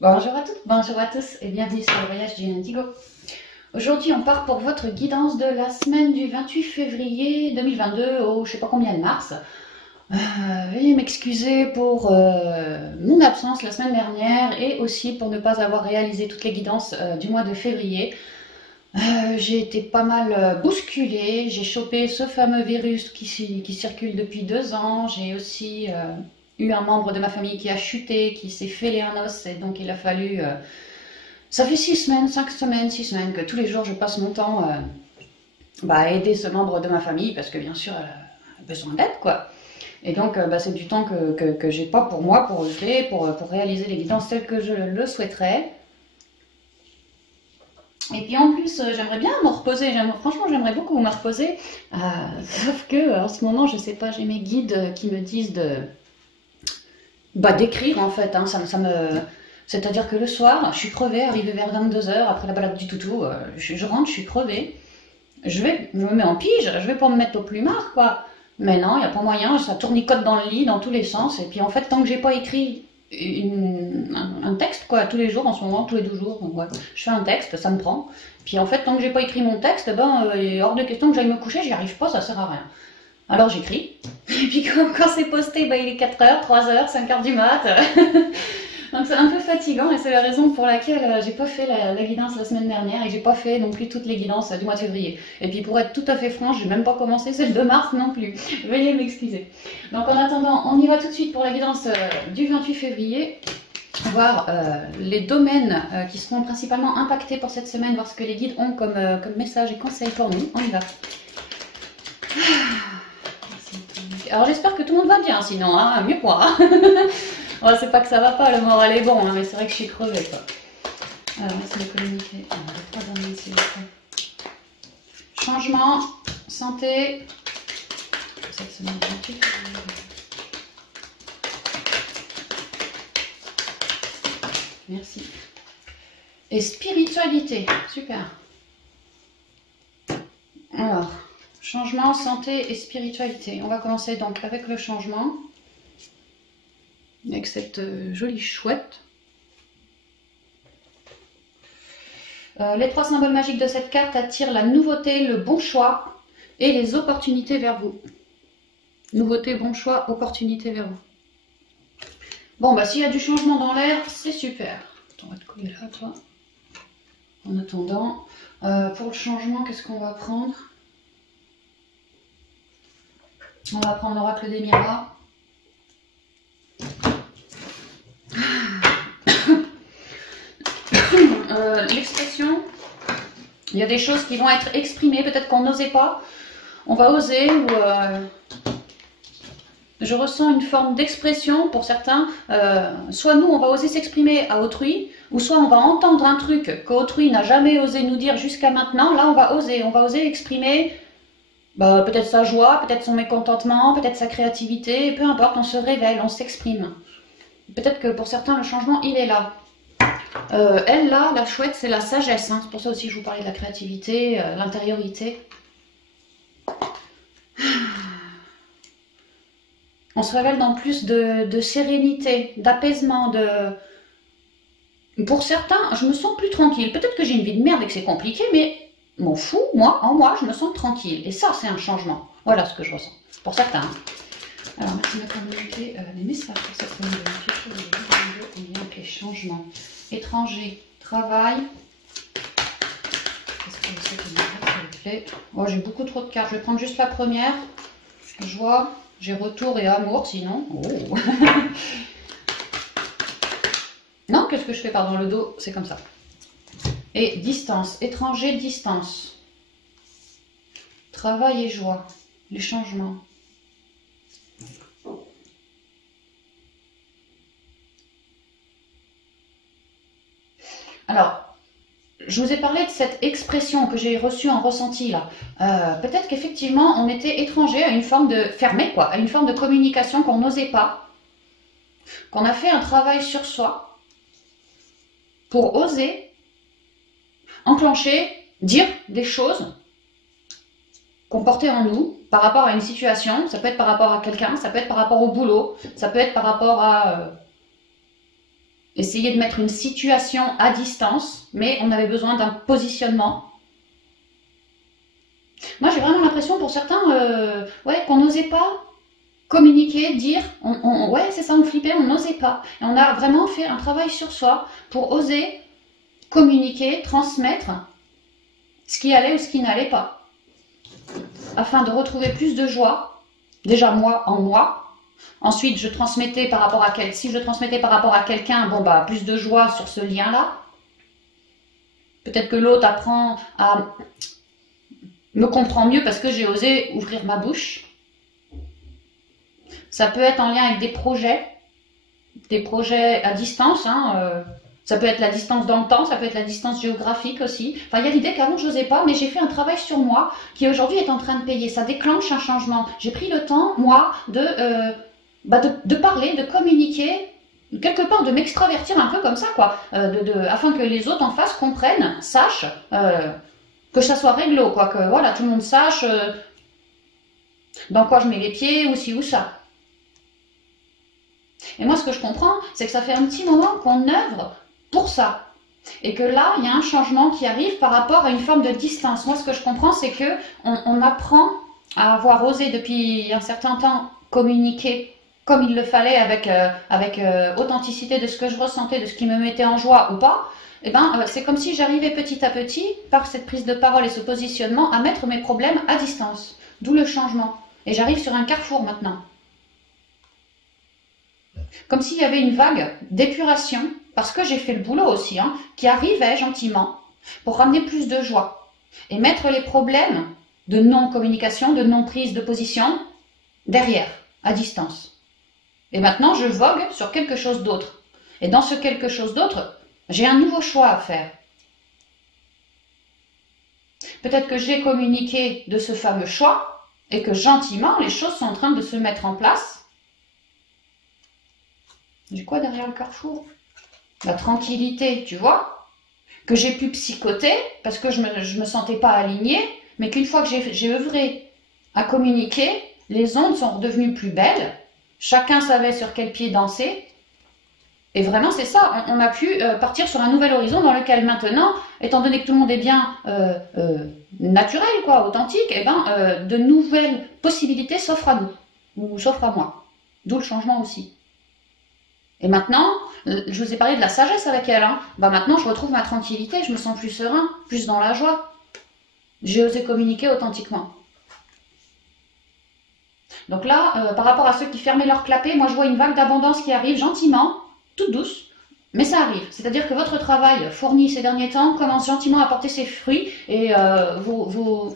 Bonjour à toutes, bonjour à tous et bienvenue sur le voyage du Indigo. Aujourd'hui, on part pour votre guidance de la semaine du 28 février 2022 au je sais pas combien de mars. Veuillez m'excuser pour mon absence la semaine dernière et aussi pour ne pas avoir réalisé toutes les guidances du mois de février. J'ai été pas mal bousculée, j'ai chopé ce fameux virus qui circule depuis 2 ans, j'ai aussi eu un membre de ma famille qui a chuté, qui s'est fêlé un os et donc il a fallu... ça fait 6 semaines, 5 semaines, 6 semaines que tous les jours je passe mon temps à aider ce membre de ma famille parce que bien sûr elle a besoin d'aide quoi. Et donc c'est du temps que j'ai pas pour moi, pour œuvrer, pour réaliser les guidances telles que je le souhaiterais. Et puis en plus, j'aimerais bien me reposer, franchement j'aimerais beaucoup me reposer, sauf que en ce moment, je sais pas, j'ai mes guides qui me disent d'écrire en fait, hein, c'est-à-dire que le soir, je suis crevée, arrivée vers 22 h après la balade du toutou, je rentre, je suis crevée, je me mets en pige, je vais pas me mettre au plumard quoi, mais non, il n'y a pas moyen, ça tournicote dans le lit, dans tous les sens, et puis en fait, tant que j'ai pas écrit un texte quoi tous les jours en ce moment, tous les 2 jours, donc, ouais, je fais un texte, ça me prend, puis en fait tant que j'ai pas écrit mon texte, il est hors de question que j'aille me coucher, j'y arrive pas, ça sert à rien. Alors j'écris, et puis quand c'est posté, il est 4 h, 3 h, 5 h du mat, donc c'est un peu fatigant et c'est la raison pour laquelle j'ai pas fait la guidance la semaine dernière et j'ai pas fait non plus toutes les guidances du mois de février. Et puis pour être tout à fait franche, j'ai même pas commencé celle de mars non plus. Veuillez m'excuser. Donc en attendant, on y va tout de suite pour la guidance du 28 février. Voir les domaines qui seront principalement impactés pour cette semaine, voir ce que les guides ont comme message et conseil pour nous. On y va. Alors j'espère que tout le monde va bien sinon, hein, mieux quoi. Ouais, c'est pas que ça va pas, le moral est bon, hein, mais c'est vrai que je suis crevée quoi. Alors, laisse-moi communiquer. Alors, les 3 derniers, s'il vous plaît. Changement, santé. Cette semaine, 28. Merci. Et spiritualité, super. Alors, changement, santé et spiritualité. On va commencer donc avec le changement. Avec cette jolie chouette. Les 3 symboles magiques de cette carte attirent la nouveauté, le bon choix et les opportunités vers vous. Nouveauté, bon choix, opportunité vers vous. Bon, s'il y a du changement dans l'air, c'est super. Attends, on va te coller là, toi. En attendant, pour le changement, qu'est-ce qu'on va prendre? On va prendre l'oracle des miroirs. L'expression, il y a des choses qui vont être exprimées, peut-être qu'on n'osait pas, on va oser, ou je ressens une forme d'expression pour certains, soit nous on va oser s'exprimer à autrui, ou soit on va entendre un truc qu'autrui n'a jamais osé nous dire jusqu'à maintenant, là on va oser exprimer peut-être sa joie, peut-être son mécontentement, peut-être sa créativité, peu importe, on se révèle, on s'exprime. Peut-être que pour certains le changement il est là. Elle là, la chouette, c'est la sagesse, hein. C'est pour ça aussi que je vous parlais de la créativité, l'intériorité. On se révèle dans plus de sérénité, d'apaisement, Pour certains, je me sens plus tranquille. Peut-être que j'ai une vie de merde et que c'est compliqué, mais m'en fous, en moi, je me sens tranquille. Et ça, c'est un changement. Voilà ce que je ressens. Pour certains. Alors, merci de communiquer les messages pour cette semaine de 28 février 2022 en lien avec les changements. Étranger, travail. Qu'est-ce que c'est que s'il vous plaît? Oh, j'ai beaucoup trop de cartes. Je vais prendre juste la première. Joie, j'ai retour et amour, sinon. Oh. Non, qu'est-ce que je fais? Pardon, le dos, c'est comme ça. Et distance, étranger, distance. Travail et joie, les changements. Alors, je vous ai parlé de cette expression que j'ai reçue en ressenti là. Peut-être qu'effectivement, on était étranger à une forme de fermé, quoi, à une forme de communication qu'on n'osait pas, qu'on a fait un travail sur soi pour oser enclencher, dire des choses qu'on portait en nous par rapport à une situation. Ça peut être par rapport à quelqu'un, ça peut être par rapport au boulot, ça peut être par rapport à essayer de mettre une situation à distance, mais on avait besoin d'un positionnement. Moi, j'ai vraiment l'impression pour certains ouais, qu'on n'osait pas communiquer, dire, ouais, c'est ça, on flippait, on n'osait pas. Et on a vraiment fait un travail sur soi pour oser communiquer, transmettre ce qui allait ou ce qui n'allait pas. Afin de retrouver plus de joie, déjà moi en moi. Ensuite, je transmettais par rapport à si je transmettais par rapport à quelqu'un, bon bah plus de joie sur ce lien-là. Peut-être que l'autre apprend à me comprend mieux parce que j'ai osé ouvrir ma bouche. Ça peut être en lien avec des projets à distance. Hein, ça peut être la distance dans le temps, ça peut être la distance géographique aussi. Enfin, il y a l'idée qu'avant je n'osais pas, mais j'ai fait un travail sur moi qui aujourd'hui est en train de payer. Ça déclenche un changement. J'ai pris le temps, moi, de parler, de communiquer, quelque part de m'extravertir un peu comme ça, quoi, afin que les autres en face comprennent, sachent que ça soit réglo, quoi, que voilà, tout le monde sache dans quoi je mets les pieds, ou ci ou ça. Et moi, ce que je comprends, c'est que ça fait un petit moment qu'on œuvre pour ça. Et que là, il y a un changement qui arrive par rapport à une forme de distance. Moi, ce que je comprends, c'est que on apprend à avoir osé depuis un certain temps communiquer comme il le fallait avec authenticité de ce que je ressentais, de ce qui me mettait en joie ou pas. Et ben, c'est comme si j'arrivais petit à petit, par cette prise de parole et ce positionnement, à mettre mes problèmes à distance. D'où le changement. Et j'arrive sur un carrefour maintenant. Comme s'il y avait une vague d'épuration, parce que j'ai fait le boulot aussi, hein, qui arrivait gentiment pour ramener plus de joie et mettre les problèmes de non-communication, de non-prise de position derrière, à distance. Et maintenant, je vogue sur quelque chose d'autre. Et dans ce quelque chose d'autre, j'ai un nouveau choix à faire. Peut-être que j'ai communiqué de ce fameux choix et que gentiment, les choses sont en train de se mettre en place. J'ai quoi derrière le carrefour? La tranquillité, tu vois? Que j'ai pu psychoter parce que je me sentais pas alignée, mais qu'une fois que j'ai œuvré à communiquer, les ondes sont redevenues plus belles. Chacun savait sur quel pied danser. Et vraiment, c'est ça. On a pu partir sur un nouvel horizon dans lequel maintenant, étant donné que tout le monde est bien naturel, quoi, authentique, eh ben, de nouvelles possibilités s'offrent à nous, ou s'offrent à moi. D'où le changement aussi. Et maintenant, je vous ai parlé de la sagesse avec elle. Hein. Bah maintenant, je retrouve ma tranquillité, je me sens plus serein, plus dans la joie. J'ai osé communiquer authentiquement. Donc là, par rapport à ceux qui fermaient leur clapet, moi je vois une vague d'abondance qui arrive gentiment, toute douce, mais ça arrive. C'est-à-dire que votre travail fourni ces derniers temps commence gentiment à porter ses fruits et vous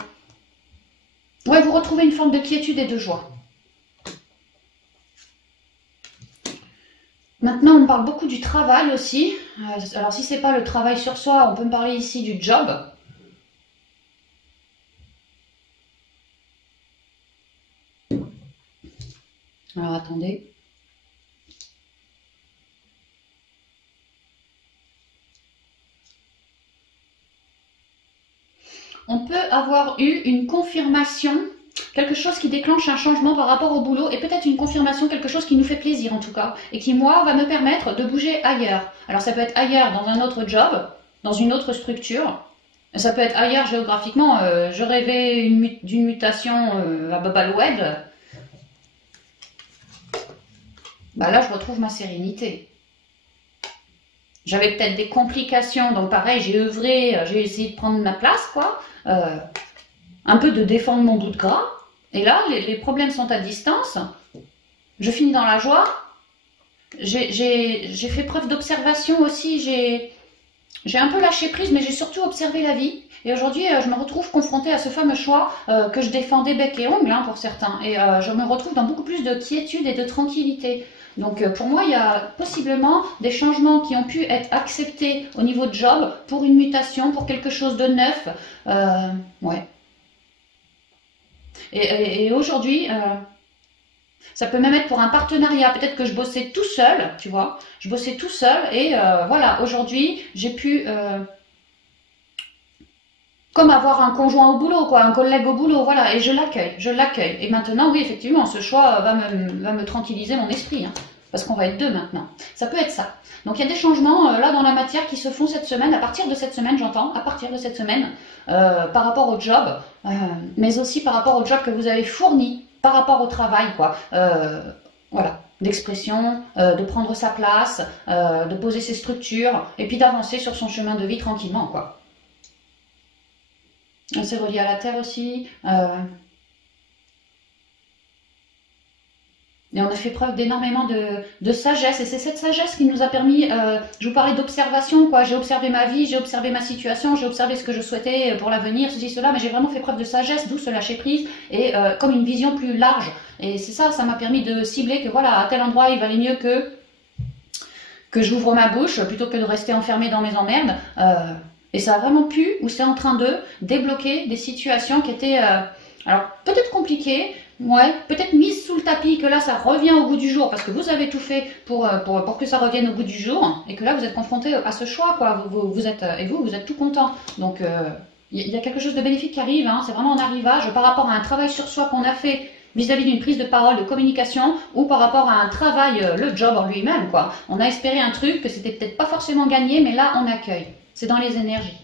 retrouvez une forme de quiétude et de joie. Maintenant, on me parle beaucoup du travail aussi. Alors, si ce n'est pas le travail sur soi, on peut me parler ici du job. Alors, attendez. On peut avoir eu une confirmation, quelque chose qui déclenche un changement par rapport au boulot et peut-être une confirmation, quelque chose qui nous fait plaisir en tout cas et qui, moi, va me permettre de bouger ailleurs. Alors, ça peut être ailleurs dans un autre job, dans une autre structure. Ça peut être ailleurs géographiquement. Je rêvais d'une mutation à Babaloued. Bah là, je retrouve ma sérénité. J'avais peut-être des complications, donc pareil, j'ai œuvré, j'ai essayé de prendre ma place, quoi. Un peu de défendre mon bout de gras. Et là, les problèmes sont à distance. Je finis dans la joie. J'ai fait preuve d'observation aussi. J'ai un peu lâché prise, mais j'ai surtout observé la vie. Et aujourd'hui, je me retrouve confrontée à ce fameux choix que je défendais bec et ongle, hein, pour certains. Et je me retrouve dans beaucoup plus de quiétude et de tranquillité. Donc pour moi, il y a possiblement des changements qui ont pu être acceptés au niveau de job pour une mutation, pour quelque chose de neuf. Ouais. Et aujourd'hui, ça peut même être pour un partenariat. Peut-être que je bossais tout seul, tu vois. Je bossais tout seul et voilà, aujourd'hui, j'ai pu... comme avoir un conjoint au boulot, quoi, un collègue au boulot, voilà, et je l'accueille. Et maintenant, oui, effectivement, ce choix va me tranquilliser mon esprit, hein, parce qu'on va être deux maintenant. Ça peut être ça. Donc il y a des changements là dans la matière qui se font cette semaine, à partir de cette semaine, j'entends, à partir de cette semaine, par rapport au job, mais aussi par rapport au job que vous avez fourni, par rapport au travail, quoi. Voilà, d'expression, de prendre sa place, de poser ses structures, et puis d'avancer sur son chemin de vie tranquillement, quoi. C'est relié à la terre aussi. Et on a fait preuve d'énormément de sagesse. Et c'est cette sagesse qui nous a permis, je vous parlais d'observation, quoi. J'ai observé ma vie, j'ai observé ma situation, j'ai observé ce que je souhaitais pour l'avenir, ceci, cela. Mais j'ai vraiment fait preuve de sagesse, d'où ce lâcher prise. Et comme une vision plus large. Et c'est ça, ça m'a permis de cibler que voilà, à tel endroit, il valait mieux que j'ouvre ma bouche plutôt que de rester enfermée dans mes emmerdes. Et ça a vraiment pu, ou c'est en train de débloquer des situations qui étaient, alors peut-être compliquées, ouais, peut-être mise sous le tapis, que là ça revient au goût du jour parce que vous avez tout fait pour que ça revienne au goût du jour et que là vous êtes confronté à ce choix, quoi. Vous êtes tout content. Donc il y a quelque chose de bénéfique qui arrive, hein. C'est vraiment en arrivage par rapport à un travail sur soi qu'on a fait vis-à-vis d'une prise de parole, de communication, ou par rapport à un travail, le job en lui-même, quoi. On a espéré un truc que c'était peut-être pas forcément gagné, mais là on accueille. C'est dans les énergies.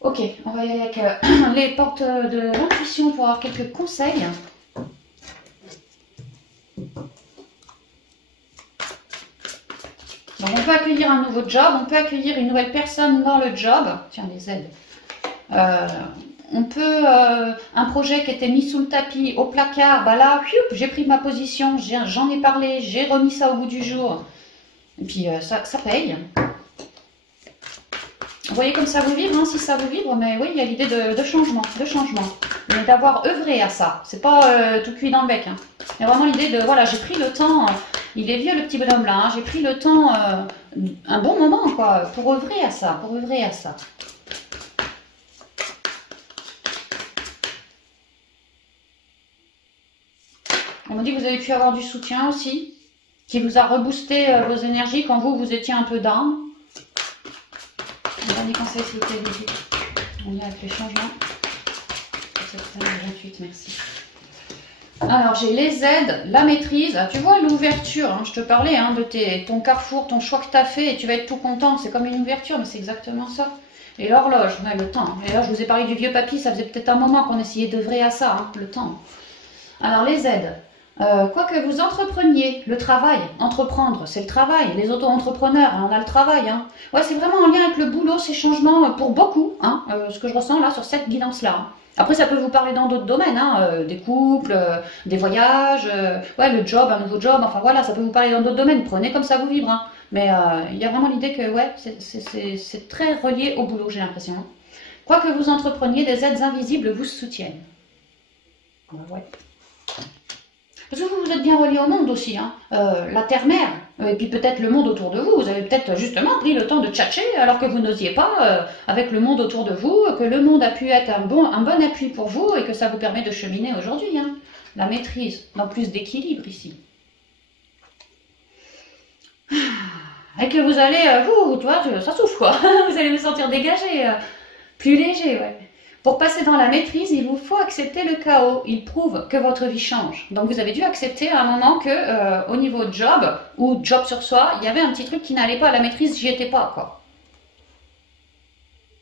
Ok, on va y aller avec les portes de l'intuition pour avoir quelques conseils. Donc on peut accueillir un nouveau job, on peut accueillir une nouvelle personne dans le job. Tiens, les aides. On peut, un projet qui était mis sous le tapis, au placard, bah là, j'ai pris ma position, j'en ai parlé, j'ai remis ça au bout du jour. Et puis ça paye. Vous voyez comme ça vous vibre, hein, si ça vous vibre, mais oui, il y a l'idée de changement, mais d'avoir œuvré à ça. C'est pas tout cuit dans le bec. Hein. Il y a vraiment l'idée de, voilà, j'ai pris le temps, il est vieux le petit bonhomme là, hein, j'ai pris le temps, un bon moment, quoi, pour œuvrer à ça, On m'a dit que vous avez pu avoir du soutien aussi, qui vous a reboosté vos énergies quand vous étiez un peu down. Dernier conseil, s'il vous plaît, on y est avec les changements. 28, merci. Alors, j'ai les aides, la maîtrise. Tu vois l'ouverture, hein, je te parlais hein, de ton carrefour, ton choix que tu as fait, et tu vas être tout content. C'est comme une ouverture, mais c'est exactement ça. Et l'horloge, le temps. Et là, je vous ai parlé du vieux papy, ça faisait peut-être un moment qu'on essayait d'œuvrer à ça, hein, le temps. Alors, les aides. Quoi que vous entrepreniez, le travail, entreprendre, c'est le travail, les auto-entrepreneurs, hein, on a le travail. Hein. Ouais, c'est vraiment en lien avec le boulot, ces changements pour beaucoup, hein, ce que je ressens là sur cette guidance-là. Hein. Après, ça peut vous parler dans d'autres domaines, hein, des couples, des voyages, ouais, le job, un nouveau job, enfin voilà, ça peut vous parler dans d'autres domaines, prenez comme ça vous vibre. Hein. Mais il y a vraiment l'idée que ouais, c'est très relié au boulot, j'ai l'impression. Hein. Quoi que vous entrepreniez, des aides invisibles vous soutiennent. Ouais. Parce que vous êtes bien relié au monde aussi, hein. La terre-mère, et puis peut-être le monde autour de vous. Vous avez peut-être justement pris le temps de tchatcher alors que vous n'osiez pas avec le monde autour de vous, que le monde a pu être un bon appui pour vous et que ça vous permet de cheminer aujourd'hui. Hein. La maîtrise, dans plus d'équilibre ici. Et que vous allez, tu vois, ça souffle quoi. Vous allez vous sentir dégagé, plus léger, ouais. Pour passer dans la maîtrise, il vous faut accepter le chaos. Il prouve que votre vie change. Donc vous avez dû accepter à un moment que au niveau job, ou job sur soi, il y avait un petit truc qui n'allait pas. La maîtrise, j'y étais pas, quoi.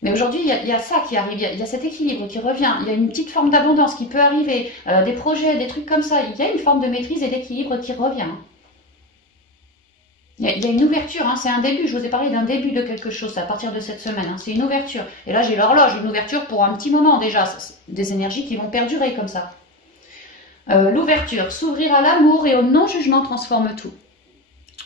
Mais aujourd'hui, il y a ça qui arrive. Il y a cet équilibre qui revient. Il y a une petite forme d'abondance qui peut arriver. Des projets, des trucs comme ça. Il y a une forme de maîtrise et d'équilibre qui revient. Il y a une ouverture, hein, c'est un début, je vous ai parlé d'un début de quelque chose à partir de cette semaine, hein, c'est une ouverture. Et là j'ai l'horloge, une ouverture pour un petit moment déjà, des énergies qui vont perdurer comme ça. L'ouverture, s'ouvrir à l'amour et au non-jugement transforme tout.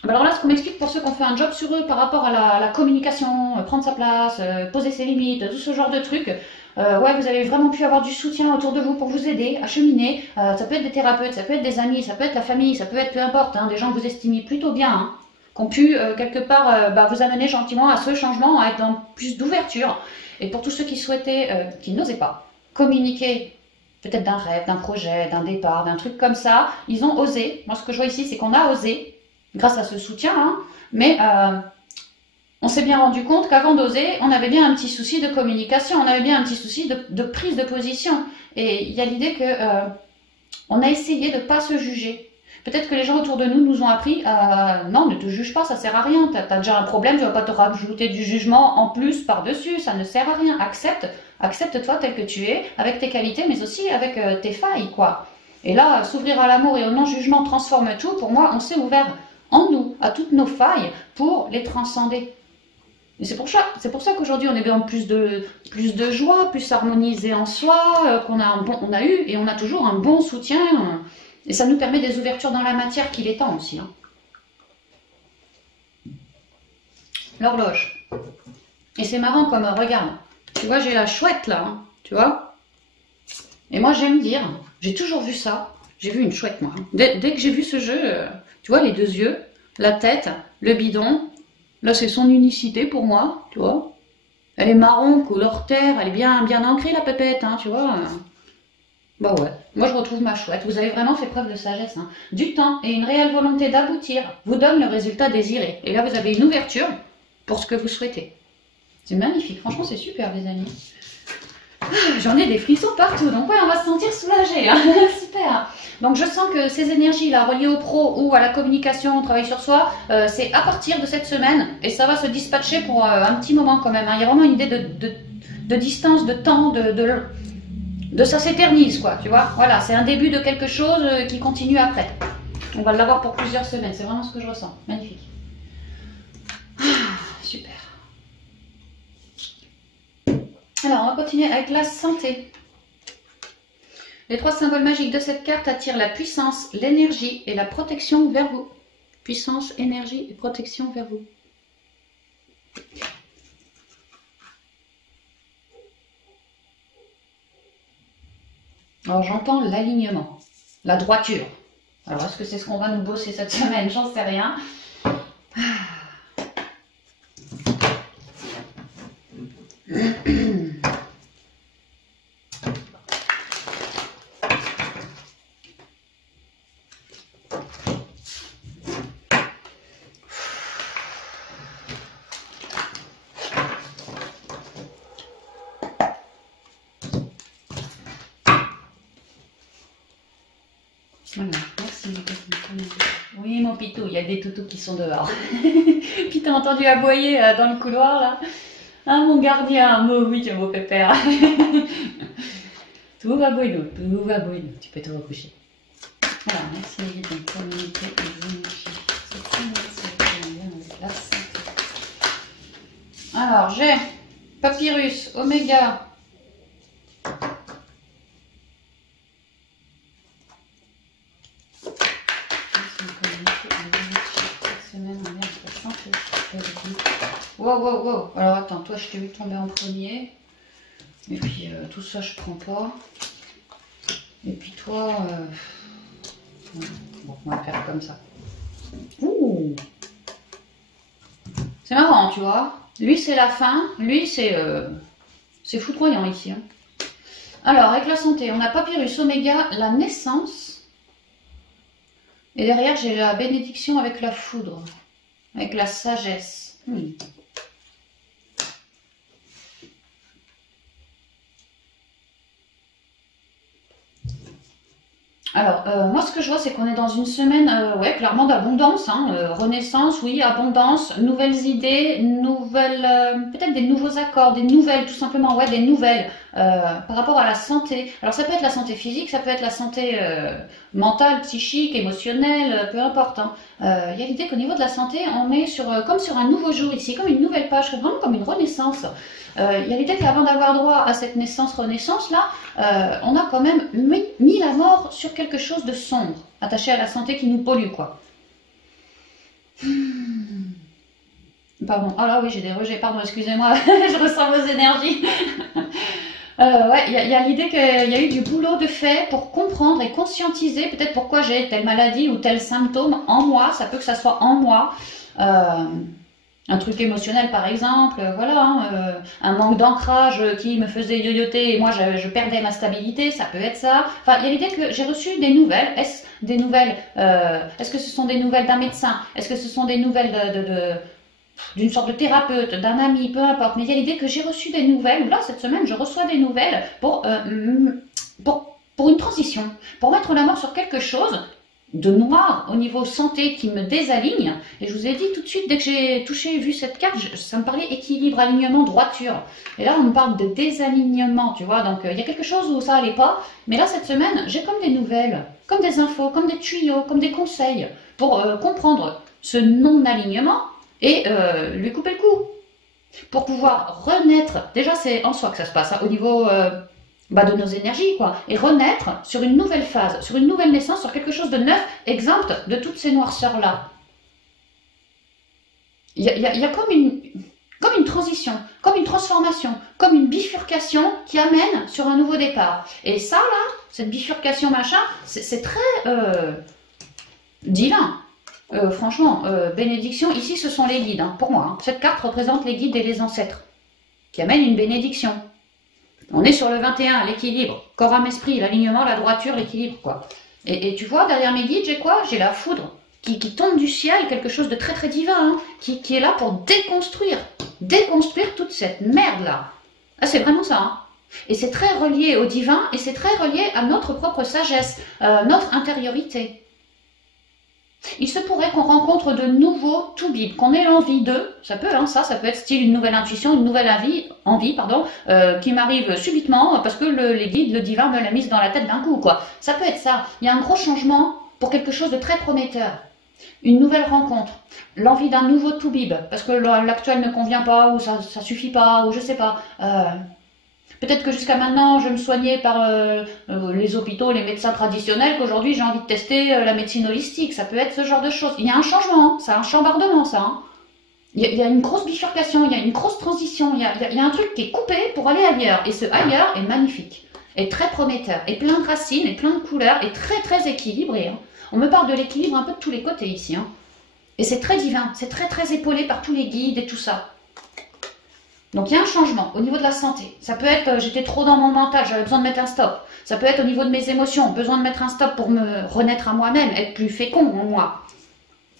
Alors là, ce qu'on m'explique pour ceux qui ont fait un job sur eux par rapport à la communication, prendre sa place, poser ses limites, tout ce genre de trucs, ouais, vous avez vraiment pu avoir du soutien autour de vous pour vous aider à cheminer. Ça peut être des thérapeutes, ça peut être des amis, ça peut être la famille, ça peut être peu importe, hein, des gens que vous estimez plutôt bien, hein, qui ont pu quelque part vous amener gentiment à ce changement, à être dans plus d'ouverture. Et pour tous ceux qui souhaitaient, qui n'osaient pas communiquer, peut-être d'un rêve, d'un projet, d'un départ, d'un truc comme ça, ils ont osé. Moi, ce que je vois ici, c'est qu'on a osé, grâce à ce soutien, hein, mais on s'est bien rendu compte qu'avant d'oser, on avait bien un petit souci de communication, on avait bien un petit souci de prise de position. Et il y a l'idée que on a essayé de ne pas se juger. Peut-être que les gens autour de nous nous ont appris à non, ne te juge pas, ça sert à rien. T'as déjà un problème, tu vas pas te rajouter du jugement en plus par-dessus, ça ne sert à rien. Accepte-toi tel que tu es, avec tes qualités, mais aussi avec tes failles, quoi. Et là, s'ouvrir à l'amour et au non-jugement transforme tout. Pour moi, on s'est ouvert en nous, à toutes nos failles, pour les transcender. Et c'est pour ça qu'aujourd'hui on est dans plus de joie, plus harmonisé en soi, qu'on a on a eu et on a toujours un bon soutien. Et ça nous permet des ouvertures dans la matière qu'il est temps aussi. Hein. L'horloge. Et c'est marrant comme, regarde, tu vois, j'ai la chouette là, hein, tu vois. Et moi j'aime dire, j'ai toujours vu ça, j'ai vu une chouette moi. Dès que j'ai vu ce jeu, tu vois, les deux yeux, la tête, le bidon. Là, c'est son unicité pour moi, tu vois. Elle est marron, couleur terre, elle est bien ancrée, la pépette, hein, tu vois. Bah ouais, moi je retrouve ma chouette. Vous avez vraiment fait preuve de sagesse. Hein. Du temps et une réelle volonté d'aboutir vous donnent le résultat désiré. Et là, vous avez une ouverture pour ce que vous souhaitez. C'est magnifique, franchement, c'est super, les amis. J'en ai des frissons partout, donc ouais, on va se sentir soulagé. Hein. Super. Donc je sens que ces énergies-là, reliées au pro ou à la communication, au travail sur soi, c'est à partir de cette semaine et ça va se dispatcher pour un petit moment quand même. Hein. Il y a vraiment une idée de distance, de temps, de ça s'éternise, quoi, tu vois. Voilà, c'est un début de quelque chose qui continue après. On va l'avoir pour plusieurs semaines, c'est vraiment ce que je ressens. Magnifique. Super. Alors, on va continuer avec la santé. Les trois symboles magiques de cette carte attirent la puissance, l'énergie et la protection vers vous. Puissance, énergie et protection vers vous. Alors j'entends l'alignement, la droiture. Alors est-ce que c'est ce qu'on va nous bosser cette semaine? J'en sais rien. Voilà, merci. Oui, mon pitou, il y a des toutous qui sont dehors. Puis t'as entendu aboyer dans le couloir là. Ah, mon gardien, moi oui, tu beau pépère. Tout va boinou, tout va boinou. Tu peux te recoucher. Voilà, merci de communiquer les énergies. Alors, j'ai Papyrus, Oméga. Wow. Alors attends, toi je t'ai vu tomber en premier. Et puis tout ça je prends pas. Et puis toi... Bon, on va faire comme ça. Ouh. C'est marrant, tu vois. Lui c'est la fin, lui c'est foudroyant ici. Hein. Alors avec la santé, on a Papyrus, Oméga, la naissance. Et derrière j'ai la bénédiction avec la foudre. Avec la sagesse. Alors, moi ce que je vois c'est qu'on est dans une semaine, ouais, clairement d'abondance, hein, renaissance, oui, abondance, nouvelles idées, peut-être des nouveaux accords, des nouvelles, tout simplement, ouais, des nouvelles par rapport à la santé. Alors ça peut être la santé physique, ça peut être la santé mentale, psychique, émotionnelle, peu importe. Hein. Y a l'idée qu'au niveau de la santé, on est comme sur un nouveau jour ici, comme une nouvelle page, vraiment comme une renaissance. Il y a l'idée qu'avant d'avoir droit à cette naissance-renaissance là, on a quand même mis la mort sur quelque chose de sombre, attaché à la santé qui nous pollue, quoi. Pardon, ah là oui, j'ai des rejets, pardon, excusez-moi, je ressens vos énergies. Ouais, il y a l'idée qu'il y a eu du boulot de fait pour comprendre et conscientiser peut-être pourquoi j'ai telle maladie ou tel symptôme en moi, ça peut que ça soit en moi. Un truc émotionnel par exemple, voilà, hein, un manque d'ancrage qui me faisait yoyoter et moi je perdais ma stabilité, ça peut être ça. Enfin, il y a l'idée que j'ai reçu des nouvelles. Est-ce des nouvelles est-ce que ce sont des nouvelles d'un médecin? Est-ce que ce sont des nouvelles d'une sorte de thérapeute, d'un ami, peu importe. Mais il y a l'idée que j'ai reçu des nouvelles. Là, cette semaine, je reçois des nouvelles pour une transition, pour mettre la main sur quelque chose. de noir au niveau santé qui me désaligne. Et je vous ai dit tout de suite, dès que j'ai vu cette carte, ça me parlait équilibre, alignement, droiture. Et là, on me parle de désalignement, tu vois. Donc, il y a quelque chose où ça allait pas. Mais là, cette semaine, j'ai comme des nouvelles, comme des infos, comme des tuyaux, comme des conseils pour comprendre ce non-alignement et lui couper le cou. Pour pouvoir renaître, déjà c'est en soi que ça se passe, hein, au niveau de nos énergies, quoi, et renaître sur une nouvelle phase, sur une nouvelle naissance, sur quelque chose de neuf, exempt de toutes ces noirceurs-là. Il y a comme une transition, comme une transformation, comme une bifurcation qui amène sur un nouveau départ. Et ça, là, cette bifurcation machin, c'est très divin. Franchement, bénédiction, ici ce sont les guides, hein, pour moi. Hein. Cette carte représente les guides et les ancêtres, qui amènent une bénédiction. On est sur le 21, l'équilibre, corps, âme, esprit, l'alignement, la droiture, l'équilibre, quoi. Et tu vois, derrière mes guides, j'ai quoi? J'ai la foudre qui tombe du ciel, quelque chose de très très divin, hein, qui est là pour déconstruire toute cette merde-là. Ah, c'est vraiment ça, hein. Et c'est très relié au divin, et c'est très relié à notre propre sagesse, notre intériorité. Il se pourrait qu'on rencontre de nouveaux toubibs, qu'on ait l'envie d'eux, ça peut, hein, ça peut être style une nouvelle intuition, une nouvelle envie, qui m'arrive subitement parce que les guides, le divin me l'a mise dans la tête d'un coup, quoi. Ça peut être ça. Il y a un gros changement pour quelque chose de très prometteur. Une nouvelle rencontre, l'envie d'un nouveau toubib, parce que l'actuel ne convient pas, ou ça suffit pas, ou je sais pas. Peut-être que jusqu'à maintenant, je me soignais par les hôpitaux, les médecins traditionnels, qu'aujourd'hui j'ai envie de tester la médecine holistique. Ça peut être ce genre de choses. Il y a un changement, c'est un chambardement, ça. Hein. Il y a une grosse bifurcation, il y a une grosse transition, il y a un truc qui est coupé pour aller ailleurs. Et ce ailleurs est magnifique, est très prometteur, est plein de racines, est plein de couleurs, est très très équilibré. Hein. On me parle de l'équilibre un peu de tous les côtés ici. Hein. Et c'est très divin, c'est très très épaulé par tous les guides et tout ça. Donc il y a un changement au niveau de la santé. Ça peut être, j'étais trop dans mon mental, j'avais besoin de mettre un stop. Ça peut être au niveau de mes émotions, besoin de mettre un stop pour me renaître à moi-même, être plus fécond en moi.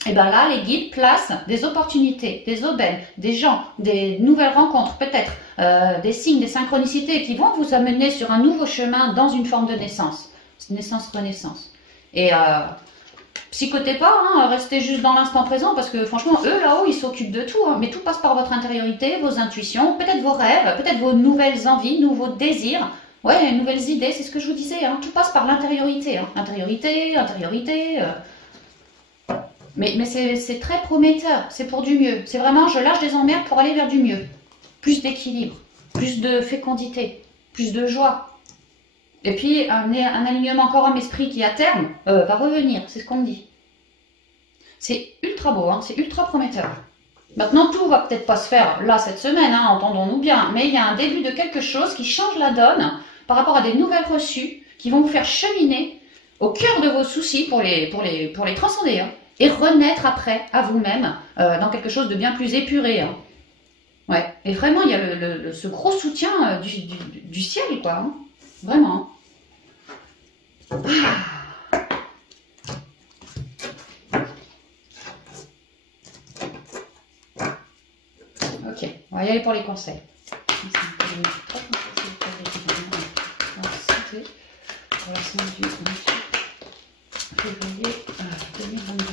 Et bien là, les guides placent des opportunités, des aubaines, des gens, des nouvelles rencontres peut-être, des signes, des synchronicités qui vont vous amener sur un nouveau chemin dans une forme de naissance. Naissance-renaissance. Et psychotez pas, hein, restez juste dans l'instant présent parce que franchement, eux là-haut, ils s'occupent de tout. Hein, mais tout passe par votre intériorité, vos intuitions, peut-être vos rêves, peut-être vos nouvelles envies, nouveaux désirs. Ouais, nouvelles idées, c'est ce que je vous disais. Hein, tout passe par l'intériorité. Hein, intériorité. Mais c'est très prometteur, c'est pour du mieux. C'est vraiment, je lâche des emmerdes pour aller vers du mieux. Plus d'équilibre, plus de fécondité, plus de joie. Et puis, un alignement corps-âme-esprit qui, à terme, va revenir. C'est ce qu'on me dit. C'est ultra beau, hein, c'est ultra prometteur. Maintenant, tout va peut-être pas se faire là, cette semaine, hein, entendons-nous bien. Mais il y a un début de quelque chose qui change la donne par rapport à des nouvelles reçues qui vont vous faire cheminer au cœur de vos soucis pour les transcender. Hein, et renaître après, à vous-même, dans quelque chose de bien plus épuré. Hein. Ouais. Et vraiment, il y a ce gros soutien du ciel, quoi. Hein. Vraiment. Ok, on va y aller pour les conseils. Pour la semaine du 28 février 2022.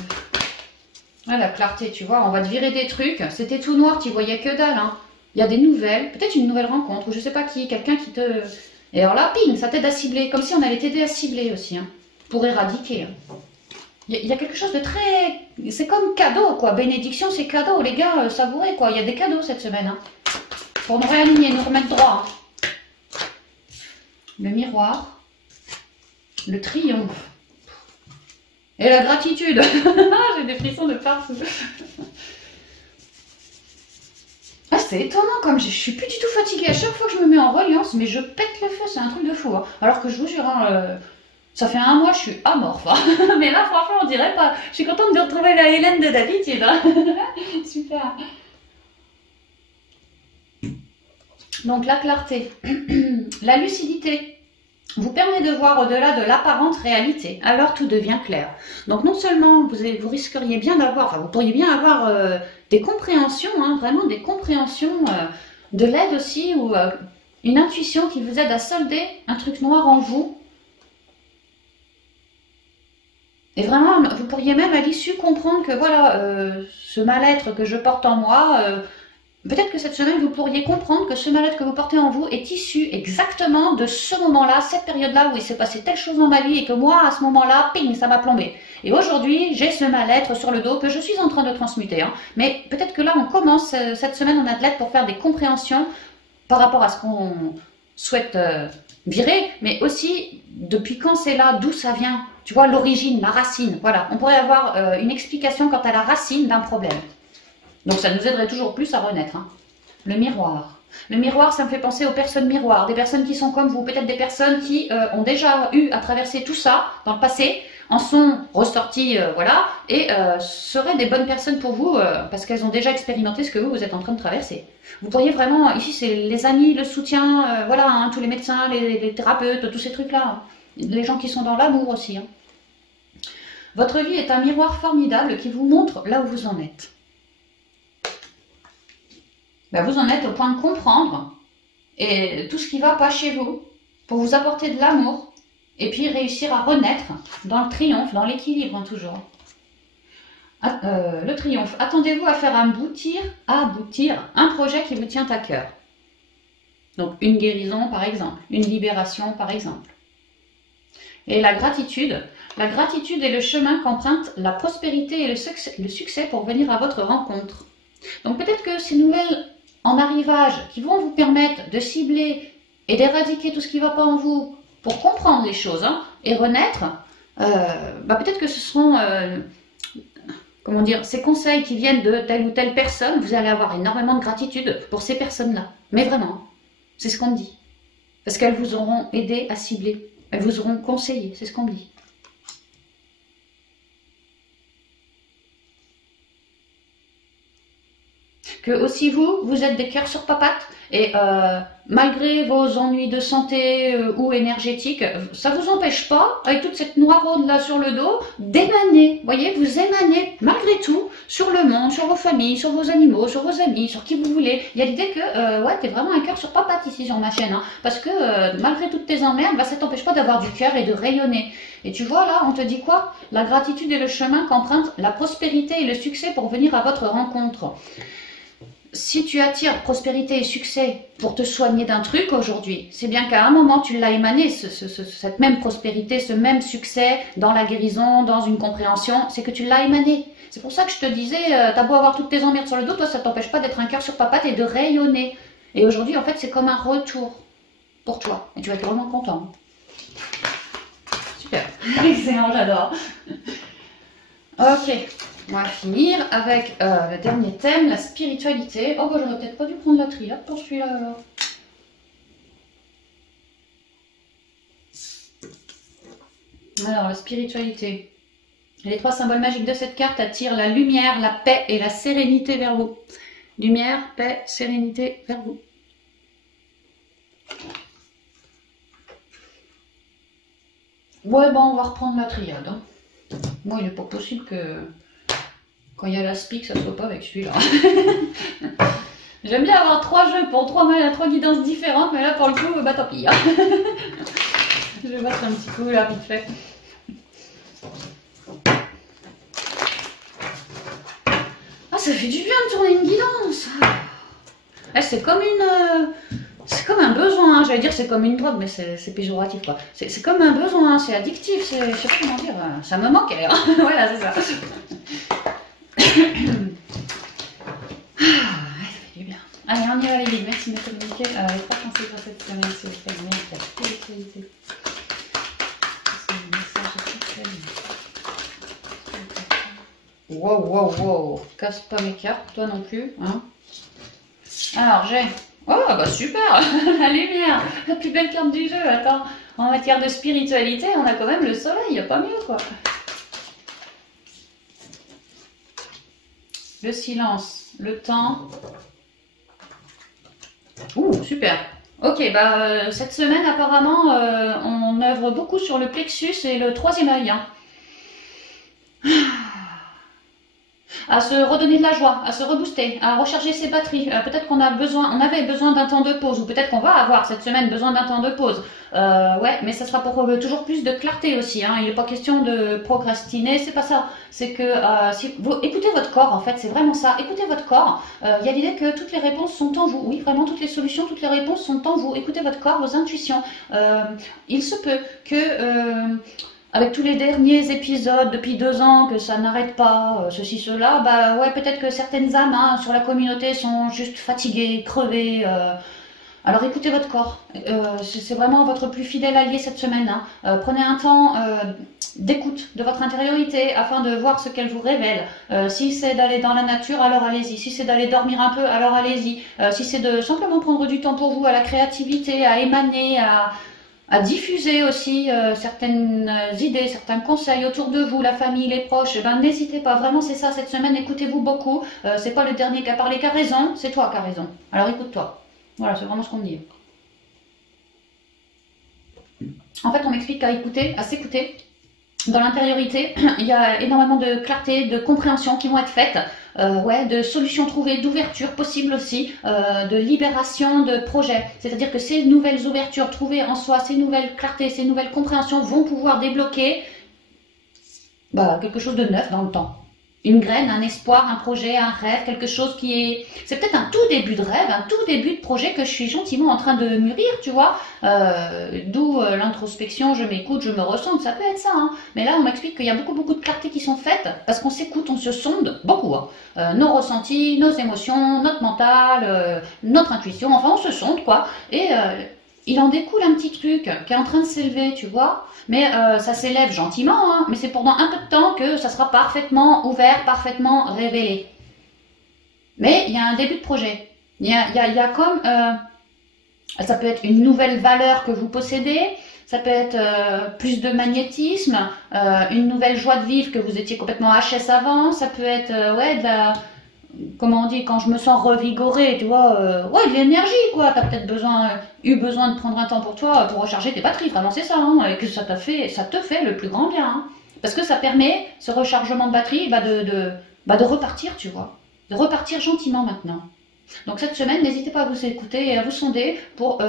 Ah, la clarté, tu vois, on va te virer des trucs. C'était tout noir, tu voyais que dalle. Hein. Il y a des nouvelles, peut-être une nouvelle rencontre, ou je sais pas qui, quelqu'un qui te... Et alors là, ping, ça t'aide à cibler, comme si on allait t'aider à cibler aussi, hein, pour éradiquer. Hein. Il y a quelque chose de très... C'est comme cadeau, quoi. Bénédiction, c'est cadeau. Les gars, savourez, quoi. Il y a des cadeaux cette semaine, hein, pour nous réaligner, nous remettre droit. Hein. Le miroir, le triomphe et la gratitude. J'ai des frissons de partout. Ah, c'est étonnant, comme je suis plus du tout fatiguée. À chaque fois que je me mets en reliance, mais je pète le feu, c'est un truc de fou. Hein. Alors que je vous jure, hein, ça fait un mois, je suis amorphe. Hein. Mais là, franchement, on dirait pas. Je suis contente de retrouver la Hélène de d'habitude. Hein. Super. Donc, la clarté, la lucidité vous permet de voir au-delà de l'apparente réalité. Alors, tout devient clair. Donc, non seulement vous risqueriez bien d'avoir, enfin, vous pourriez bien avoir... des compréhensions, hein, vraiment des compréhensions, de l'aide aussi, ou une intuition qui vous aide à solder un truc noir en vous. Et vraiment, vous pourriez même à l'issue comprendre que voilà, ce mal-être que je porte en moi, peut-être que cette semaine, vous pourriez comprendre que ce mal-être que vous portez en vous est issu exactement de ce moment-là, cette période-là où il s'est passé telle chose dans ma vie et que moi, à ce moment-là, ping, ça m'a plombé. Et aujourd'hui, j'ai ce mal-être sur le dos que je suis en train de transmuter. Hein. Mais peut-être que là, on commence cette semaine en athlète pour faire des compréhensions par rapport à ce qu'on souhaite virer, mais aussi depuis quand c'est là, d'où ça vient. Tu vois, l'origine, la racine. Voilà, on pourrait avoir une explication quant à la racine d'un problème. Donc ça nous aiderait toujours plus à renaître. Hein. Le miroir. Le miroir, ça me fait penser aux personnes miroirs, des personnes qui sont comme vous, peut-être des personnes qui ont déjà eu à traverser tout ça dans le passé, en sont ressorties, voilà, et seraient des bonnes personnes pour vous parce qu'elles ont déjà expérimenté ce que vous êtes en train de traverser. Vous pourriez vraiment, ici c'est les amis, le soutien, voilà, hein, tous les médecins, les thérapeutes, tous ces trucs-là, hein. Les gens qui sont dans l'amour aussi. Hein. Votre vie est un miroir formidable qui vous montre là où vous en êtes. Ben, vous en êtes au point de comprendre et tout ce qui ne va pas chez vous pour vous apporter de l'amour et puis réussir à renaître dans le triomphe, dans l'équilibre, hein, toujours. Le triomphe. Attendez-vous à faire aboutir un projet qui vous tient à cœur. Donc une guérison par exemple, une libération par exemple. Et la gratitude. La gratitude est le chemin qu'emprunte la prospérité et le succès pour venir à votre rencontre. Donc peut-être que ces nouvelles en arrivage qui vont vous permettre de cibler et d'éradiquer tout ce qui ne va pas en vous pour comprendre les choses hein, et renaître, peut-être que ce seront comment dire, ces conseils qui viennent de telle ou telle personne, vous allez avoir énormément de gratitude pour ces personnes-là. Mais vraiment, c'est ce qu'on dit. Parce qu'elles vous auront aidé à cibler, elles vous auront conseillé, c'est ce qu'on dit. Que aussi vous êtes des cœurs sur papates et malgré vos ennuis de santé ou énergétiques, ça ne vous empêche pas, avec toute cette noiraude là sur le dos, d'émaner. Vous voyez, vous émanez malgré tout sur le monde, sur vos familles, sur vos animaux, sur vos amis, sur qui vous voulez. Il y a l'idée que ouais, t'es vraiment un cœur sur papates ici sur ma chaîne, hein, parce que malgré toutes tes emmerdes, ça t'empêche pas d'avoir du cœur et de rayonner. Et tu vois là, on te dit quoi? La gratitude est le chemin qu'emprunte la prospérité et le succès pour venir à votre rencontre. Si tu attires prospérité et succès pour te soigner d'un truc aujourd'hui, c'est bien qu'à un moment tu l'as émané, cette même prospérité, ce même succès dans la guérison, dans une compréhension, c'est que tu l'as émané. C'est pour ça que je te disais, t'as beau avoir toutes tes emmerdes sur le dos, toi ça t'empêche pas d'être un cœur sur papates et de rayonner. Et aujourd'hui en fait c'est comme un retour pour toi et tu vas être vraiment content. Super, excellent, j'adore. Ok. On va finir avec le dernier thème, la spiritualité. Oh, bah, j'aurais peut-être pas dû prendre la triade pour celui-là alors. Alors, la spiritualité. Les trois symboles magiques de cette carte attirent la lumière, la paix et la sérénité vers vous. Lumière, paix, sérénité vers vous. Ouais, bon, on va reprendre la triade. Hein. Moi, il n'est pas possible que... Quand il y a la spic, ça ne soit pas avec celui-là. J'aime bien avoir 3 jeux pour 3 guidances différentes, mais là pour le coup, bah tant pis. Hein. Je vais battre un petit coup là, vite fait. Ah, ça fait du bien de tourner une guidance. C'est comme une... c'est comme un besoin, hein. J'allais dire c'est comme une drogue, mais c'est péjoratif quoi. C'est comme un besoin, hein. C'est addictif, je sais pas comment dire, ça me manquait. Hein. Voilà, c'est ça. Allez, on y va les guides. Merci de me communiquer les 3 conseils pour cette semaine, s'il vous plaît. Merci la spiritualité. Wow. Casse pas mes cartes, toi non plus. Hein. Alors, j'ai... Oh, bah super. La lumière. La plus belle carte du jeu. Attends, en matière de spiritualité, on a quand même le soleil. Il n'y a pas mieux, quoi. Le silence, le temps... Ouh, super. Ok, cette semaine, apparemment, on œuvre beaucoup sur le plexus et le 3e œil. Hein. à se redonner de la joie, à se rebooster, à recharger ses batteries. Peut-être qu'on a besoin, on avait besoin d'un temps de pause, ou peut-être qu'on va avoir cette semaine besoin d'un temps de pause. Ouais, mais ça sera pour toujours plus de clarté aussi. Hein. Il n'est pas question de procrastiner, c'est pas ça. C'est que si vous écoutez votre corps, en fait, c'est vraiment ça. Écoutez votre corps. Il y a l'idée que toutes les réponses sont en vous. Oui, vraiment, toutes les solutions, toutes les réponses sont en vous. Écoutez votre corps, vos intuitions. Il se peut que avec tous les derniers épisodes depuis 2 ans, que ça n'arrête pas, ceci, cela, bah ouais, peut-être que certaines âmes hein, sur la communauté sont juste fatiguées, crevées. Alors écoutez votre corps, c'est vraiment votre plus fidèle allié cette semaine. Hein. Prenez un temps d'écoute de votre intériorité afin de voir ce qu'elle vous révèle. Si c'est d'aller dans la nature, alors allez-y. Si c'est d'aller dormir un peu, alors allez-y. Si c'est de simplement prendre du temps pour vous, à la créativité, à émaner, à diffuser aussi certaines idées, certains conseils autour de vous, la famille, les proches, eh ben, n'hésitez pas, vraiment c'est ça cette semaine, écoutez-vous beaucoup. C'est pas le dernier qui a parlé qui a raison, c'est toi qui as raison. Alors écoute-toi. Voilà, c'est vraiment ce qu'on me dit. En fait, on m'explique qu'à écouter, à s'écouter, dans l'intériorité, il y a énormément de clarté, de compréhension qui vont être faites, ouais, de solutions trouvées, d'ouvertures possibles aussi, de libération de projets. C'est-à-dire que ces nouvelles ouvertures trouvées en soi, ces nouvelles clartés, ces nouvelles compréhensions vont pouvoir débloquer quelque chose de neuf dans le temps. Une graine, un espoir, un projet, un rêve, quelque chose qui est... C'est peut-être un tout début de rêve, un tout début de projet que je suis gentiment en train de mûrir, tu vois. D'où l'introspection, je m'écoute, je me ressens, ça peut être ça. Hein. Mais là, on m'explique qu'il y a beaucoup de clartés qui sont faites parce qu'on s'écoute, on se sonde beaucoup. Hein. Nos ressentis, nos émotions, notre mental, notre intuition, enfin on se sonde quoi. Et il en découle un petit truc qui est en train de s'élever, tu vois. Mais ça s'élève gentiment, hein, mais c'est pendant un peu de temps que ça sera parfaitement ouvert, parfaitement révélé. Mais il y a un début de projet. Il y a comme... ça peut être une nouvelle valeur que vous possédez, ça peut être plus de magnétisme, une nouvelle joie de vivre que vous étiez complètement HS avant, ça peut être ouais, de la... Comment on dit, quand je me sens revigorée, tu vois, ouais, de l'énergie, quoi. T'as peut-être eu besoin de prendre un temps pour toi, pour recharger tes batteries, vraiment c'est ça, hein, et que ça te fait le plus grand bien. Hein. Parce que ça permet, ce rechargement de batterie, de repartir, tu vois. De repartir gentiment maintenant. Donc cette semaine, n'hésitez pas à vous écouter et à vous sonder pour...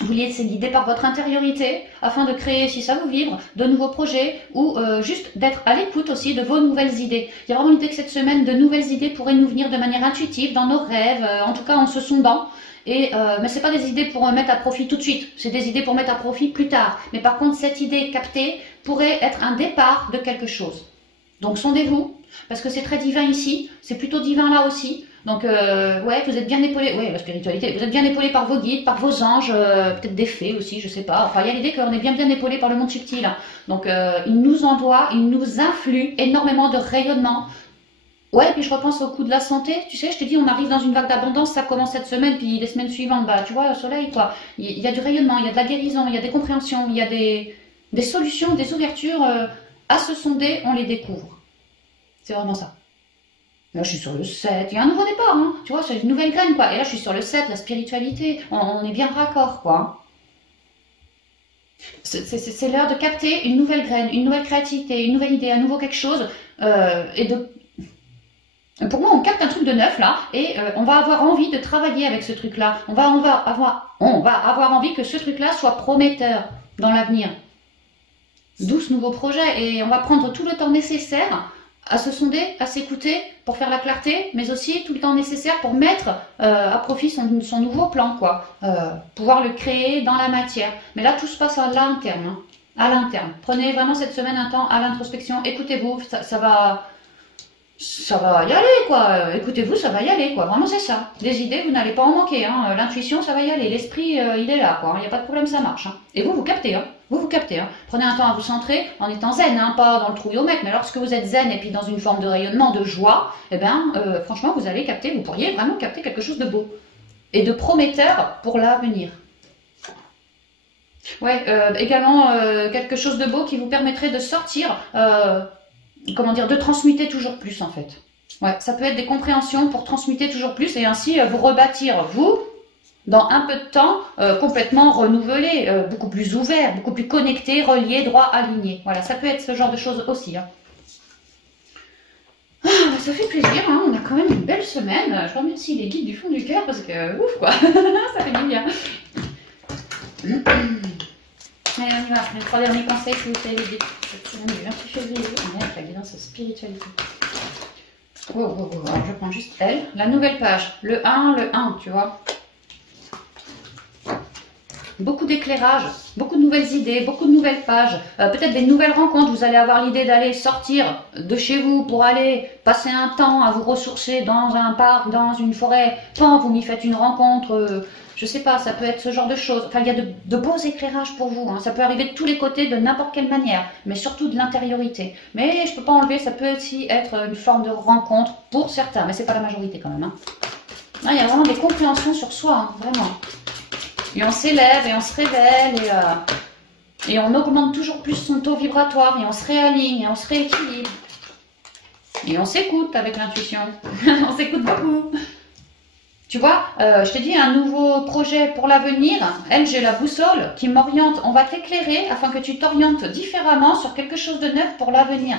vous laissez guider par votre intériorité afin de créer, si ça vous vibre, de nouveaux projets ou juste d'être à l'écoute aussi de vos nouvelles idées. Il y a vraiment l'idée que cette semaine, de nouvelles idées pourraient nous venir de manière intuitive, dans nos rêves, en tout cas en se sondant. Mais ce n'est pas des idées pour mettre à profit tout de suite, c'est des idées pour mettre à profit plus tard. Mais par contre, cette idée captée pourrait être un départ de quelque chose. Donc sondez-vous, parce que c'est très divin ici, c'est plutôt divin là aussi. Donc, ouais, vous êtes bien épaulé, ouais, la spiritualité, vous êtes bien épaulé par vos guides, par vos anges, peut-être des fées aussi, je sais pas. Enfin, il y a l'idée qu'on est bien épaulé par le monde subtil. Hein. Donc, il nous envoie, il nous influe énormément de rayonnement. Ouais, puis je repense au coup de la santé, tu sais, je te dis, on arrive dans une vague d'abondance, ça commence cette semaine, puis les semaines suivantes, bah, tu vois, le soleil, quoi. Il y a du rayonnement, il y a de la guérison, il y a des compréhensions, il y a des solutions, des ouvertures à se sonder, on les découvre. C'est vraiment ça. Là, je suis sur le 7. Il y a un nouveau départ, hein. Tu vois, c'est une nouvelle graine, quoi. Et là, je suis sur le 7, la spiritualité. On est bien raccord, quoi. C'est l'heure de capter une nouvelle graine, une nouvelle créativité, une nouvelle idée, un nouveau quelque chose. Pour moi, on capte un truc de neuf, là, et on va avoir envie de travailler avec ce truc-là. On va avoir envie que ce truc-là soit prometteur dans l'avenir. D'où ce nouveau projet. Et on va prendre tout le temps nécessaire à se sonder, à s'écouter pour faire la clarté, mais aussi tout le temps nécessaire pour mettre à profit son nouveau plan, quoi. Pouvoir le créer dans la matière. Mais là, tout se passe à l'interne. Hein. À l'interne. Prenez vraiment cette semaine un temps à l'introspection. Écoutez-vous, ça va y aller, quoi. Écoutez-vous, ça va y aller, quoi. Vraiment, c'est ça. Des idées, vous n'allez pas en manquer. Hein. L'intuition, ça va y aller. L'esprit, il est là, quoi. Il n'y a pas de problème, ça marche. Hein. Et vous captez, hein. Vous captez. Hein. Prenez un temps à vous centrer en étant zen, hein, pas dans le trouillomètre. Mais lorsque vous êtes zen et puis dans une forme de rayonnement, de joie, eh bien, franchement, vous allez capter, vous pourriez vraiment capter quelque chose de beau et de prometteur pour l'avenir. Ouais, également quelque chose de beau qui vous permettrait de sortir, comment dire, de transmuter toujours plus en fait. Ouais, ça peut être des compréhensions pour transmuter toujours plus et ainsi vous rebâtir, vous, dans un peu de temps, complètement renouvelé, beaucoup plus ouvert, beaucoup plus connecté, relié, droit, aligné. Voilà, ça peut être ce genre de choses aussi. Hein. Ah, ça fait plaisir, hein. On a quand même une belle semaine. Je remercie les guides du fond du cœur parce que ouf quoi, ça fait du bien. Allez, on y va. Les 3 derniers conseils que vous savez les guides cette semaine du 28 février. On est avec la guidance spiritualité. Alors, je prends juste elle. La nouvelle page, le 1, tu vois. Beaucoup d'éclairage, beaucoup de nouvelles idées, beaucoup de nouvelles pages, peut-être des nouvelles rencontres. Vous allez avoir l'idée d'aller sortir de chez vous pour aller passer un temps à vous ressourcer dans un parc, dans une forêt. Quand vous m'y faites une rencontre, je sais pas, ça peut être ce genre de choses. Enfin, il y a de beaux éclairages pour vous. Hein. Ça peut arriver de tous les côtés, de n'importe quelle manière, mais surtout de l'intériorité. Mais je peux pas enlever, ça peut aussi être une forme de rencontre pour certains, mais c'est pas la majorité quand même. Hein. Non, il y a vraiment des compréhensions sur soi, hein, vraiment. Et on s'élève et on se révèle et on augmente toujours plus son taux vibratoire et on se réaligne et on se rééquilibre. Et on s'écoute avec l'intuition. On s'écoute beaucoup. Tu vois, je te dis un nouveau projet pour l'avenir. Elle, j'ai la boussole qui m'oriente. On va t'éclairer afin que tu t'orientes différemment sur quelque chose de neuf pour l'avenir.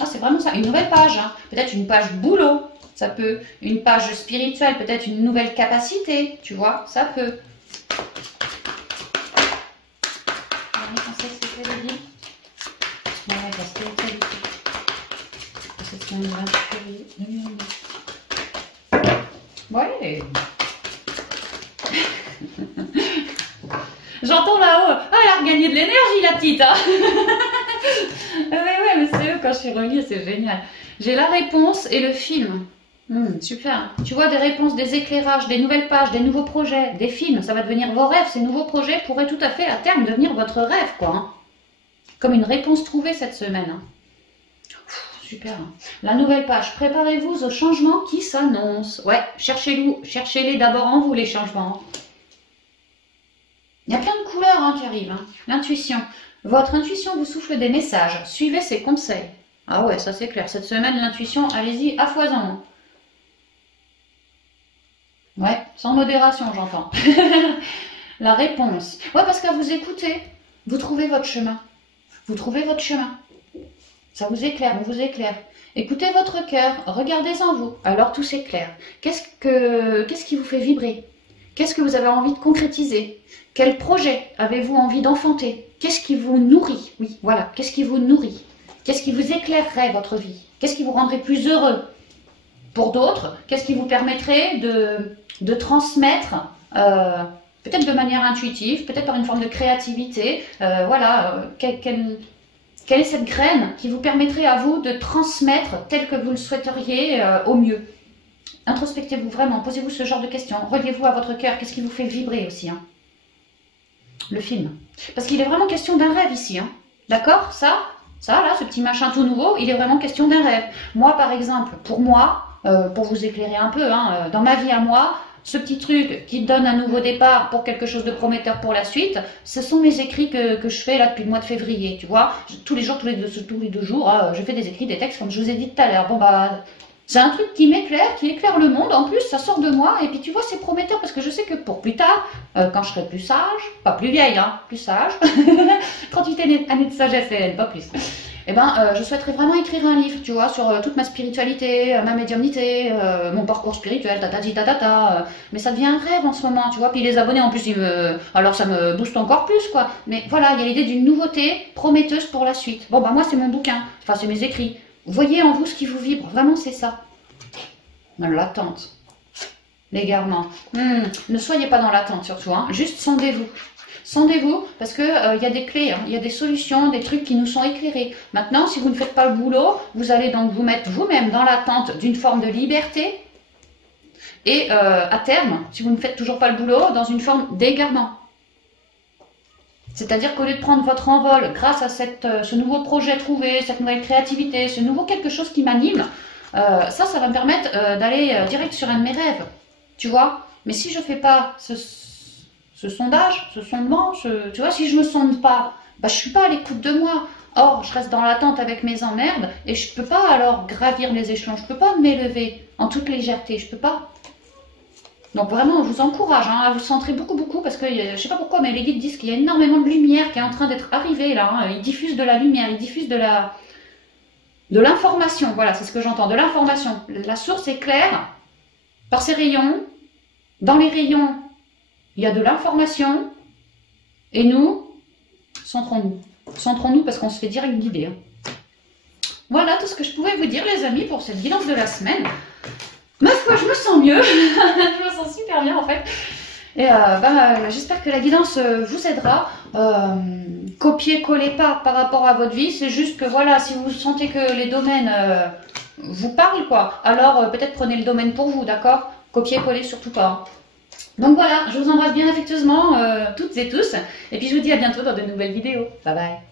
Ah, c'est vraiment ça. Une nouvelle page. Hein. Peut-être une page boulot. Ça peut. Une page spirituelle. Peut-être une nouvelle capacité. Tu vois, ça peut. La spiritualité. Cette semaine du 28 février 2022. Ouais. J'entends là-haut. Ah, elle a regagné de l'énergie, la petite. Hein. Ouais, mais c'est eux, quand je suis revenue, c'est génial. J'ai la réponse et le film. Super. Tu vois des réponses, des éclairages, des nouvelles pages, des nouveaux projets, des films. Ça va devenir vos rêves. Ces nouveaux projets pourraient tout à fait, à terme, devenir votre rêve, quoi. Hein. Comme une réponse trouvée cette semaine. Hein. Super. Hein. La nouvelle page. Préparez-vous aux changements qui s'annoncent. Ouais, cherchez-les d'abord en vous, les changements. Il y a plein de couleurs hein, qui arrivent. Hein. L'intuition. Votre intuition vous souffle des messages. Suivez ses conseils. Ah ouais, ça c'est clair. Cette semaine, l'intuition, allez-y, à foison. Ouais, sans modération, j'entends. La réponse. Ouais, parce qu'à vous écouter, vous trouvez votre chemin. Vous trouvez votre chemin. Ça vous éclaire, on vous éclaire. Écoutez votre cœur, regardez en vous. Alors tout s'éclaire. Qu'est-ce qui vous fait vibrer? Qu'est-ce que vous avez envie de concrétiser? Quel projet avez-vous envie d'enfanter? Qu'est-ce qui vous nourrit? Oui, voilà. Qu'est-ce qui vous nourrit? Qu'est-ce qui vous éclairerait votre vie? Qu'est-ce qui vous rendrait plus heureux? Pour d'autres, qu'est-ce qui vous permettrait de transmettre peut-être de manière intuitive, peut-être par une forme de créativité, voilà, quelle est cette graine qui vous permettrait à vous de transmettre tel que vous le souhaiteriez au mieux. Introspectez-vous vraiment, posez-vous ce genre de questions, reliez-vous à votre cœur, qu'est-ce qui vous fait vibrer aussi hein. Le film. Parce qu'il est vraiment question d'un rêve ici, hein. D'accord? Ça là, ce petit machin tout nouveau, il est vraiment question d'un rêve. Moi par exemple, pour moi, pour vous éclairer un peu, hein, dans ma vie à moi, ce petit truc qui donne un nouveau départ pour quelque chose de prometteur pour la suite, ce sont mes écrits que je fais là depuis le mois de février, tu vois. Tous les jours, tous les deux jours, je fais des écrits, des textes comme je vous ai dit tout à l'heure. Bon bah, c'est un truc qui m'éclaire, qui éclaire le monde, en plus ça sort de moi, et puis tu vois c'est prometteur parce que je sais que pour plus tard, quand je serai plus sage, pas plus vieille, hein, plus sage, 38 années de sagesse, Hélène, pas plus. Eh ben, je souhaiterais vraiment écrire un livre, tu vois, sur toute ma spiritualité, ma médiumnité, mon parcours spirituel, mais ça devient un rêve en ce moment, tu vois. Puis les abonnés, en plus, alors ça me booste encore plus, quoi. Mais voilà, il y a l'idée d'une nouveauté prometteuse pour la suite. Bon, bah moi, c'est mon bouquin, enfin, c'est mes écrits. Voyez en vous ce qui vous vibre, vraiment, c'est ça. Dans l'attente, l'égarement. Ne soyez pas dans l'attente, surtout, hein. Juste sondez-vous. Sondez-vous, parce que y a des clés, hein, il y a des solutions, des trucs qui nous sont éclairés. Maintenant, si vous ne faites pas le boulot, vous allez donc vous mettre vous-même dans l'attente d'une forme de liberté. Et à terme, si vous ne faites toujours pas le boulot, dans une forme d'égarement. C'est-à-dire qu'au lieu de prendre votre envol grâce à ce nouveau projet trouvé, cette nouvelle créativité, ce nouveau quelque chose qui m'anime, ça va me permettre d'aller direct sur un de mes rêves. Tu vois? Mais si je ne fais pas ce sondage, ce sondement, tu vois, si je me sonde pas, bah, je suis pas à l'écoute de moi. Or, je reste dans l'attente avec mes emmerdes et je peux pas alors gravir les échelons, je peux pas m'élever en toute légèreté, je peux pas. Donc vraiment, on vous encourage hein, à vous centrer beaucoup parce que je sais pas pourquoi, mais les guides disent qu'il y a énormément de lumière qui est en train d'être arrivée là. Hein. Ils diffusent de la lumière, ils diffusent de de l'information. Voilà, c'est ce que j'entends, de l'information. La source est claire par ses rayons. Dans les rayons, il y a de l'information. Et nous, centrons-nous. Centrons-nous parce qu'on se fait direct guider. Voilà tout ce que je pouvais vous dire, les amis, pour cette guidance de la semaine. Ma foi, je me sens mieux. Je me sens super bien, en fait. Et j'espère que la guidance vous aidera. Copier-coller pas par rapport à votre vie. C'est juste que, voilà, si vous sentez que les domaines vous parlent, quoi, alors peut-être prenez le domaine pour vous, d'accord? Copier-coller, surtout pas. Donc voilà, je vous embrasse bien affectueusement, toutes et tous. Et puis je vous dis à bientôt dans de nouvelles vidéos. Bye bye.